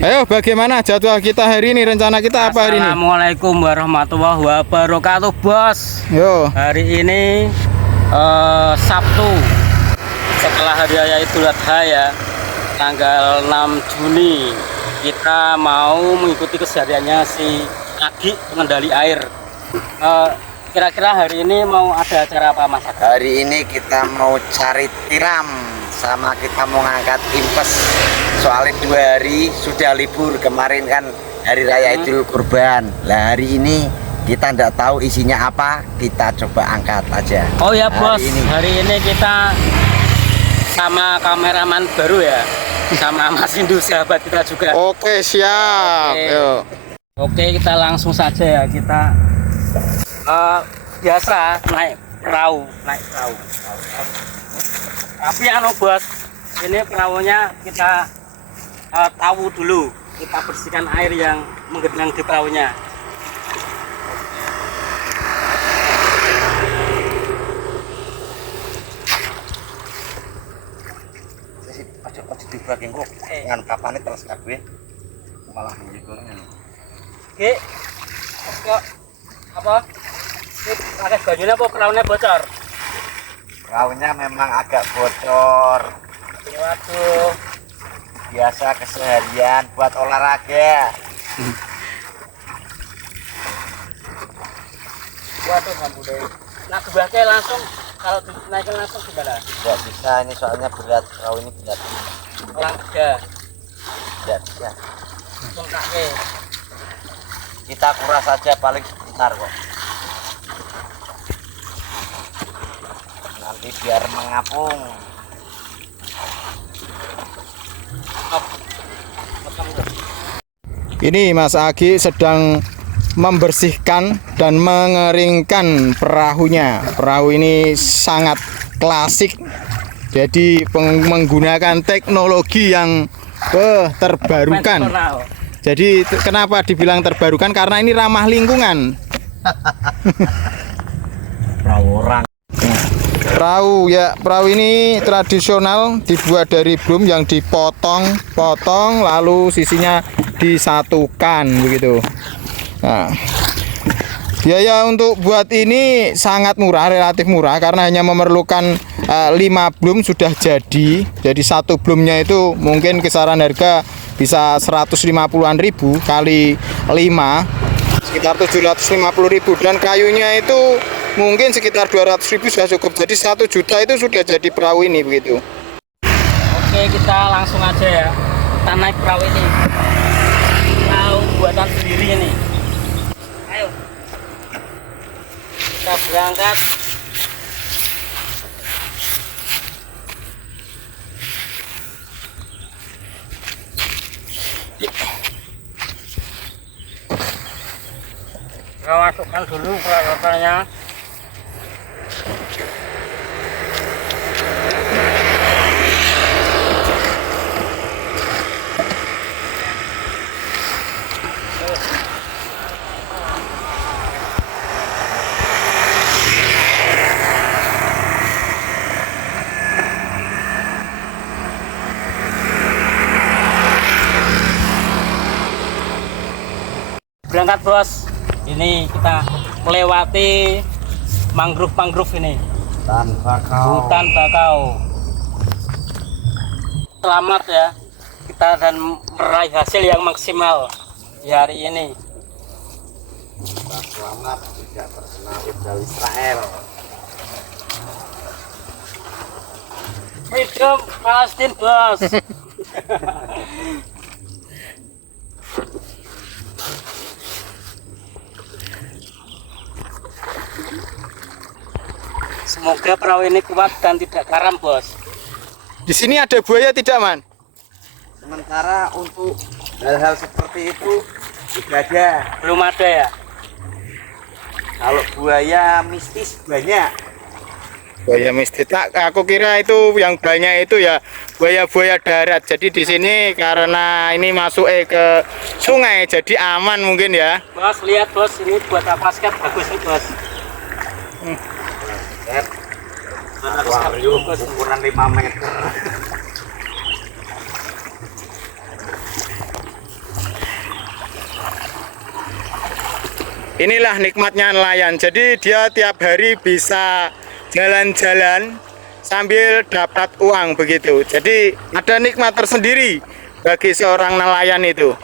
Ayo, bagaimana jadwal kita hari ini? Rencana kita apa hari ini? Assalamualaikum warahmatullahi wabarakatuh, Bos. Yo. Hari ini Sabtu setelah Hari Raya Idul Adha ya, tanggal 6 Juni. Kita mau mengikuti kesehariannya si Agi pengendali air. Kira-kira hari ini mau ada acara apa, Mas? Hari ini kita mau cari tiram sama kita mau ngangkat impes. Soalnya 2 hari sudah libur, kemarin kan Hari Raya Idul Kurban. Lah hari ini kita nggak tahu isinya apa, kita coba angkat aja. Oh ya, Bos, hari ini kita sama kameraman baru ya, sama Mas Indu sahabat kita juga. Oke, siap. Oke. Yo. Oke, kita langsung saja ya. Kita biasa naik perahu. Tapi Bos, ini perahunya kita tahu dulu, kita bersihkan air yang menggenang di perahunya. Ojo dibagi kok dengan kapane terus kabeh malah ngene. Oke. Kok apa? Ini pakai banyunya apa perahunya bocor? Perahunya memang agak bocor. Waduh. Biasa keseharian buat olahraga. Waduh, ampun deh. Nah, sebelahnya langsung kalau dinaikin langsung gimana? Tidak bisa, ini soalnya berat, perahu ini berat. Orang tiga. Tidak bisa. Langsung kaki. Kita kuras saja paling sebentar kok. Nanti biar mengapung. Ini Mas Agi sedang membersihkan dan mengeringkan perahunya. Perahu ini sangat klasik. Jadi menggunakan teknologi yang terbarukan. Jadi kenapa dibilang terbarukan? Karena ini ramah lingkungan. Perahu orang. Perahu ini tradisional, dibuat dari brum yang dipotong lalu sisinya disatukan begitu. Nah, biaya untuk buat ini sangat murah, relatif murah karena hanya memerlukan 5 blum sudah jadi. Jadi satu blumnya itu mungkin kisaran harga bisa 150-an ribu kali 5 sekitar 750.000, dan kayunya itu mungkin sekitar 200.000 sudah cukup. Jadi 1 juta itu sudah jadi perahu ini begitu. Oke, kita langsung aja ya. Kita naik perahu ini. Perahu buatan sendiri ini. Ayo. Kita berangkat. Kita masukkan dulu peralatannya. Berangkat, Bos. Ini kita melewati mangrove ini. Hutan bakau. Selamat ya, kita dan meraih hasil yang maksimal di hari ini. Selamat tidak terkena rudal Israel. Hidup Palestina, Bos. Semoga perahu ini kuat dan tidak karam, Bos. Di sini ada buaya tidak, Man? Sementara untuk hal-hal seperti itu tidak ada. Belum ada ya? Kalau buaya mistis banyak. Buaya mistis. Aku kira itu yang banyak itu ya buaya-buaya darat. Jadi di sini karena ini masuk ke sungai, jadi aman mungkin ya. Bos, lihat, Bos, ini buat basket bagus nih, Bos. Akuarium ukuran 5 meter. Inilah nikmatnya nelayan. Jadi dia tiap hari bisa jalan-jalan sambil dapat uang begitu. Jadi ada nikmat tersendiri bagi seorang nelayan itu.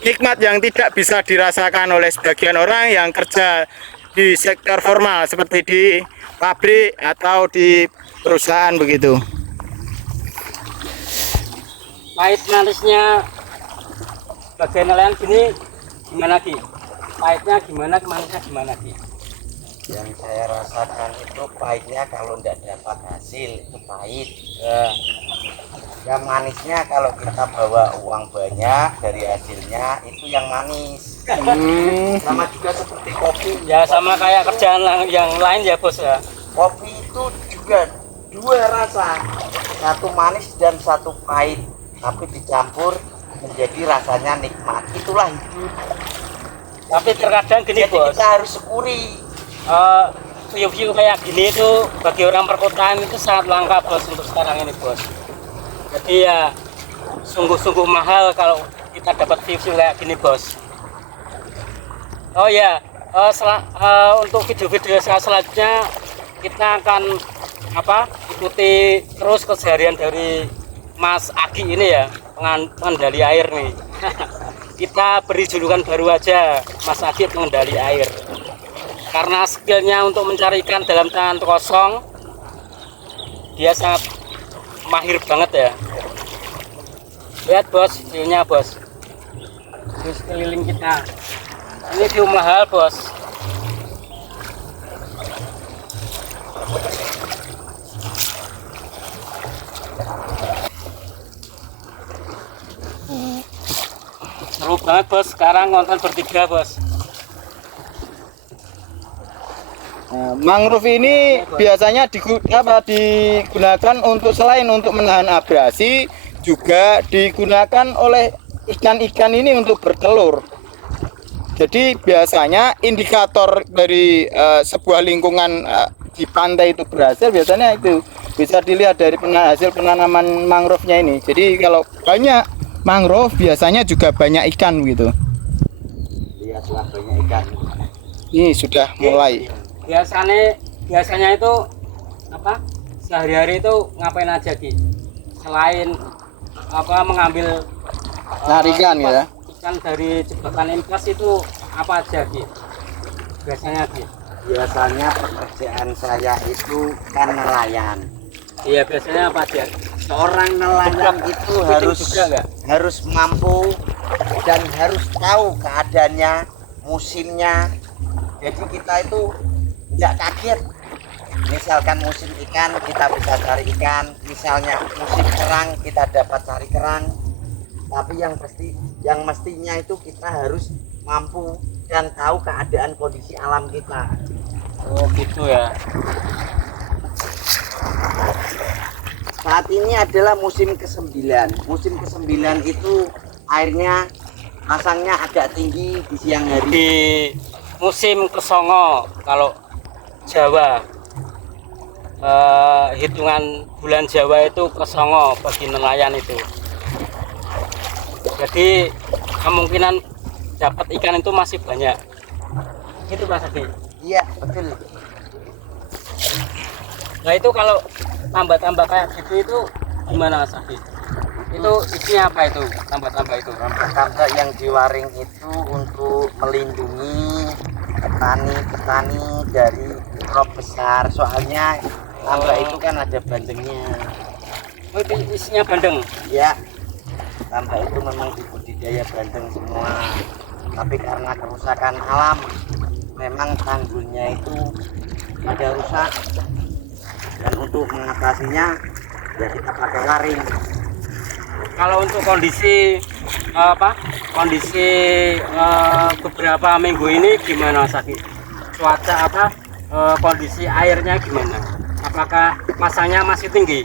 Nikmat yang tidak bisa dirasakan oleh sebagian orang yang kerja di sektor formal seperti di pabrik atau di perusahaan begitu. Pahit manisnya bagian nelayan gini gimana Ki? Pahitnya gimana, manisnya gimana Ki? Yang saya rasakan itu pahitnya kalau tidak dapat hasil itu pahit. Yang manisnya kalau kita bawa uang banyak dari hasilnya itu yang manis. Sama juga seperti kopi. Ya sama kayak kerjaan yang lain ya bos ya. Kopi itu juga dua rasa, satu manis dan satu pahit, tapi dicampur menjadi rasanya nikmat. Itulah hidup. Tapi terkadang gini Jadi bos, kita harus syukuri. view-view kayak gini itu bagi orang perkotaan itu sangat langka bos untuk sekarang ini bos. Jadi ya sungguh-sungguh mahal kalau kita dapat view-view kayak gini bos. Oh ya, untuk video-video selanjutnya kita akan ikuti terus keseharian dari Mas Agi ini ya, pengendali air nih. Kita beri julukan baru aja, Mas Agi pengendali air. Karena skillnya untuk mencari ikan dalam tangan kosong, dia sangat mahir banget ya. Lihat bos, view-nya bos, view sekeliling kita. Ini view mahal bos. Seru banget bos, sekarang nonton bertiga bos. Nah, mangrove ini biasanya digunakan untuk selain untuk menahan abrasi, juga digunakan oleh ikan-ikan ini untuk bertelur. Jadi biasanya indikator dari sebuah lingkungan di pantai itu berhasil, biasanya itu bisa dilihat dari hasil penanaman mangrove-nya ini. Jadi kalau banyak mangrove biasanya juga banyak ikan gitu. Lihatlah banyak ikan. Ini sudah mulai. Biasanya itu sehari-hari itu ngapain aja Ki? Selain mengambil Cari ikan ya. ikan dari jebakan impas itu apa aja Ki? Biasanya Ki? Biasanya pekerjaan saya itu kan nelayan. Iya, biasanya apa aja? Seorang nelayan itu harus mampu dan harus tahu keadaannya, musimnya. Jadi kita itu tidak kaget. Misalkan musim ikan kita bisa cari ikan, misalnya musim kerang kita dapat cari kerang. Tapi yang mestinya itu kita harus mampu dan tahu keadaan kondisi alam kita. Oh gitu ya. Saat ini adalah musim ke-9. Musim ke-9 itu airnya pasangnya agak tinggi di siang hari. Di musim kesongo kalau Jawa, hitungan bulan Jawa itu kesongo bagi nelayan itu. Jadi kemungkinan dapat ikan itu masih banyak. Itu Mas Adi. Iya, betul. Nah itu kalau tambah-tambah kayak gitu itu gimana Mas Adi? Itu isinya apa itu? Tambah-tambah itu? Tambah yang diwaring itu untuk melindungi petani dari crop besar. Soalnya tambah itu kan ada bandengnya. Oh itu isinya bandeng? Ya, tambah itu memang budidaya bandeng semua. Tapi karena kerusakan alam, memang tanggulnya itu ada rusak. Dan untuk mengatasinya, ya kita pakai laring. Kalau untuk kondisi beberapa minggu ini gimana Saki? Cuaca kondisi airnya gimana? Apakah pasangnya masih tinggi?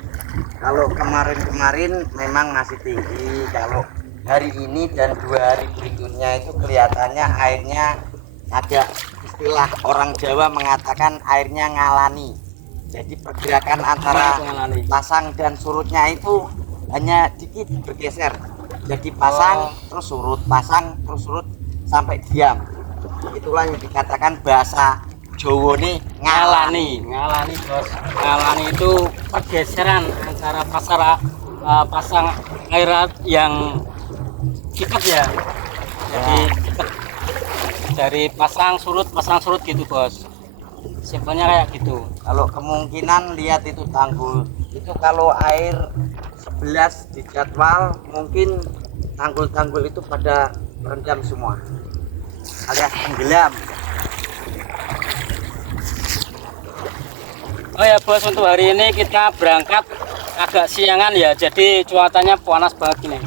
Kalau kemarin memang masih tinggi. Kalau hari ini dan 2 hari berikutnya itu kelihatannya airnya ada, istilah orang Jawa mengatakan airnya ngalani. Jadi pergerakan antara pasang dan surutnya itu hanya dikit bergeser. Jadi pasang terus surut, pasang terus surut sampai diam. itulah yang dikatakan bahasa Jawa nih Ngalani bos. Ngalani itu pergeseran antara pasang air yang cepat ya. Jadi cepet. Dari pasang surut gitu bos. Simpelnya kayak gitu. Kalau kemungkinan lihat itu tanggul itu, kalau air 11 di jadwal mungkin tanggul-tanggul itu pada rendam semua alias tenggelam. Oh ya bos, untuk hari ini kita berangkat agak siangan ya, jadi cuacanya panas banget ini.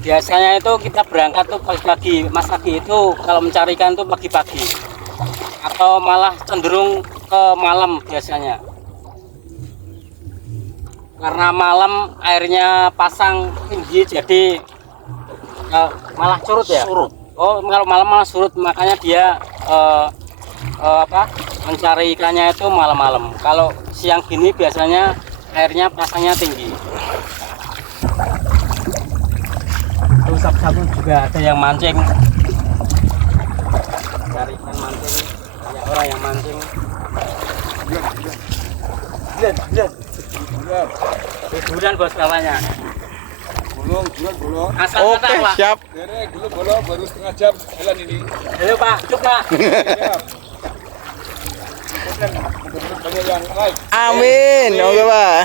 Biasanya itu kita berangkat tuh pagi-pagi, Mas Agi itu kalau mencari ikan tuh pagi-pagi atau malah cenderung ke malam biasanya. Karena malam airnya pasang tinggi, jadi malah surut ya. Surut. Oh, kalau malam malah surut, makanya dia mencari ikannya itu malam-malam. Kalau siang gini biasanya airnya pasangnya tinggi. Terus sapu-sapu juga ada yang mancing. Cari ikan mancing, banyak orang yang mancing. Liburan bos namanya. Bolong. Asal Oke, kata Pak. siap. Derek dulu bolong baru setengah jam jalan ini. Ayo Pak, coba. Siap. Mudah-mudahan banyak yang like. Amin. Oke, Pak.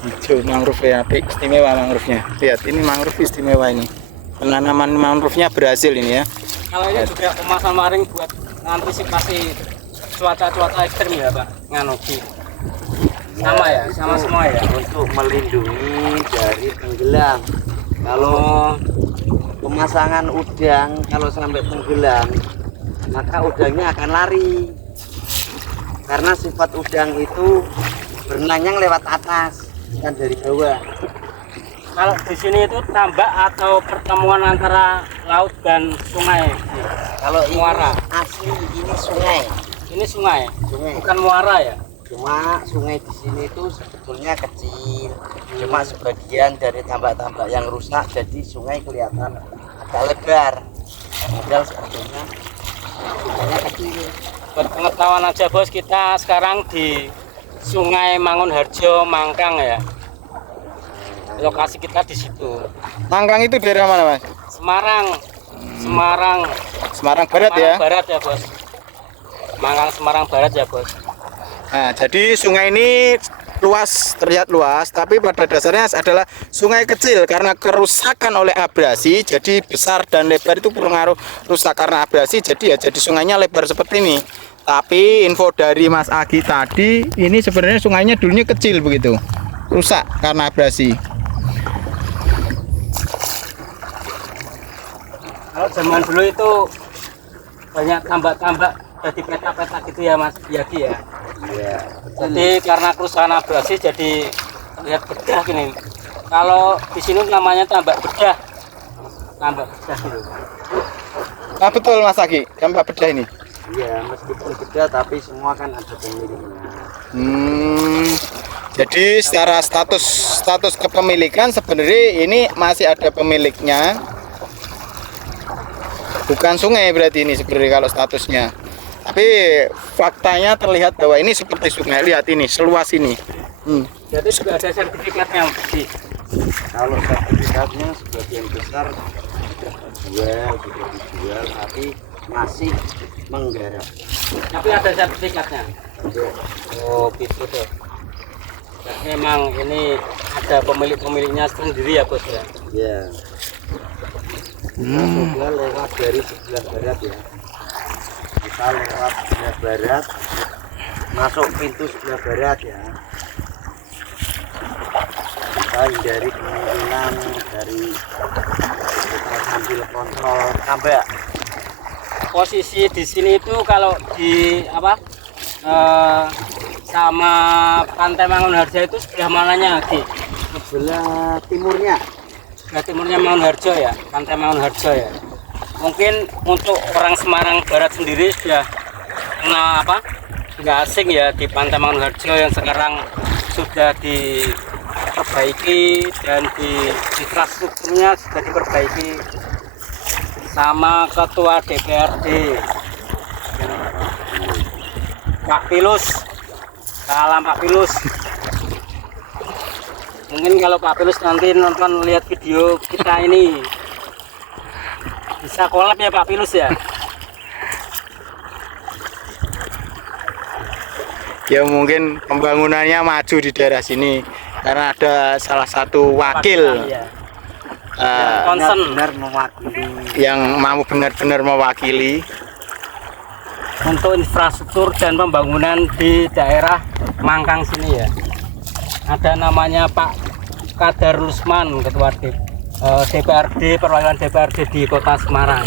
Hijau mangrove ya, istimewa mangrove-nya. Lihat, ini mangrove istimewa ini. Penanaman mangrove-nya berhasil ini ya. Kalau ini juga pemasan maring buat antisipasi cuaca ekstrem ya Pak. Nganogi. Sama ya, sama semua ya. Untuk melindungi dari tenggelam. Kalau pemasangan udang kalau sampai tenggelam, maka udangnya akan lari. Karena sifat udang itu berenangnya lewat atas, bukan dari bawah. Kalau di sini itu tambak atau pertemuan antara laut dan sungai. Kalau ini Muara. asli ini sungai. Ini sungai, Sungai. bukan muara ya. Cuma sungai di sini itu sebetulnya kecil. Cuma sebagian dari tambak-tambak yang rusak, jadi sungai kelihatan agak lebar. Padahal sebetulnya sungainya kecil. Berpengetahuan aja bos, kita sekarang di Sungai Mangunharjo, Mangkang ya. Lokasi kita di situ. Mangkang itu daerah mana, Mas? Semarang, Semarang Barat ya. Semarang Barat ya bos. Mangkang Semarang Barat ya bos. Nah, jadi sungai ini luas, terlihat luas, tapi pada dasarnya adalah sungai kecil karena kerusakan oleh abrasi, jadi besar dan lebar itu berpengaruh rusak karena abrasi, jadi sungainya lebar seperti ini. Tapi info dari Mas Agi tadi, ini sebenarnya sungainya dulunya kecil begitu, rusak karena abrasi. Kalau zaman dulu itu banyak tambak-tambak jadi peta-peta gitu ya Mas Yagi ya. Iya. Jadi karena kerusakan abrasi jadi lihat bedah gini. Kalau di sini namanya tambak bedah. Tambak bedah gitu. Nah betul Mas Agi, tambah bedah ini. Iya, meskipun beda tapi semua kan ada pemiliknya. Jadi secara status kepemilikan sebenarnya ini masih ada pemiliknya. Bukan sungai berarti ini sebenarnya kalau statusnya. Tapi faktanya terlihat bahwa ini seperti sungai. Lihat ini, seluas ini. Jadi sudah ada sertifikatnya sih. Kalau sertifikatnya sebagian besar sudah dijual, tapi masih menggarap. Tapi ada sertifikatnya. Oh gitu deh. Jadi memang ini ada pemiliknya sendiri ya bos ya. Ya. Kita coba lewat dari sebelah barat ya. Kita lewat sebelah barat, masuk pintu sebelah barat ya. Kita hindari kemungkinan dari kita sambil kontrol tambak. Posisi di sini itu kalau di sama Pantai Mangunharjo itu sebelah mananya Ki? Sebelah timurnya. Sebelah timurnya Mangunharjo ya, Pantai Mangunharjo ya. Mungkin untuk orang Semarang Barat sendiri sudah nggak asing ya di Pantai Mangunharjo yang sekarang sudah diperbaiki dan di infrastrukturnya sudah diperbaiki sama Ketua DPRD Pak Pilus. Salam Pak Pilus. Mungkin kalau Pak Pilus nanti nonton lihat video kita ini bisa collab ya Pak Pilus ya. Ya mungkin pembangunannya maju di daerah sini karena ada salah satu wakil Ya. eh, benar mewakili. yang mau benar-benar mewakili. Untuk infrastruktur dan pembangunan di daerah Mangkang sini ya. Ada namanya Pak Kadar Lusman, Ketua DPRD, perwakilan DPRD di Kota Semarang.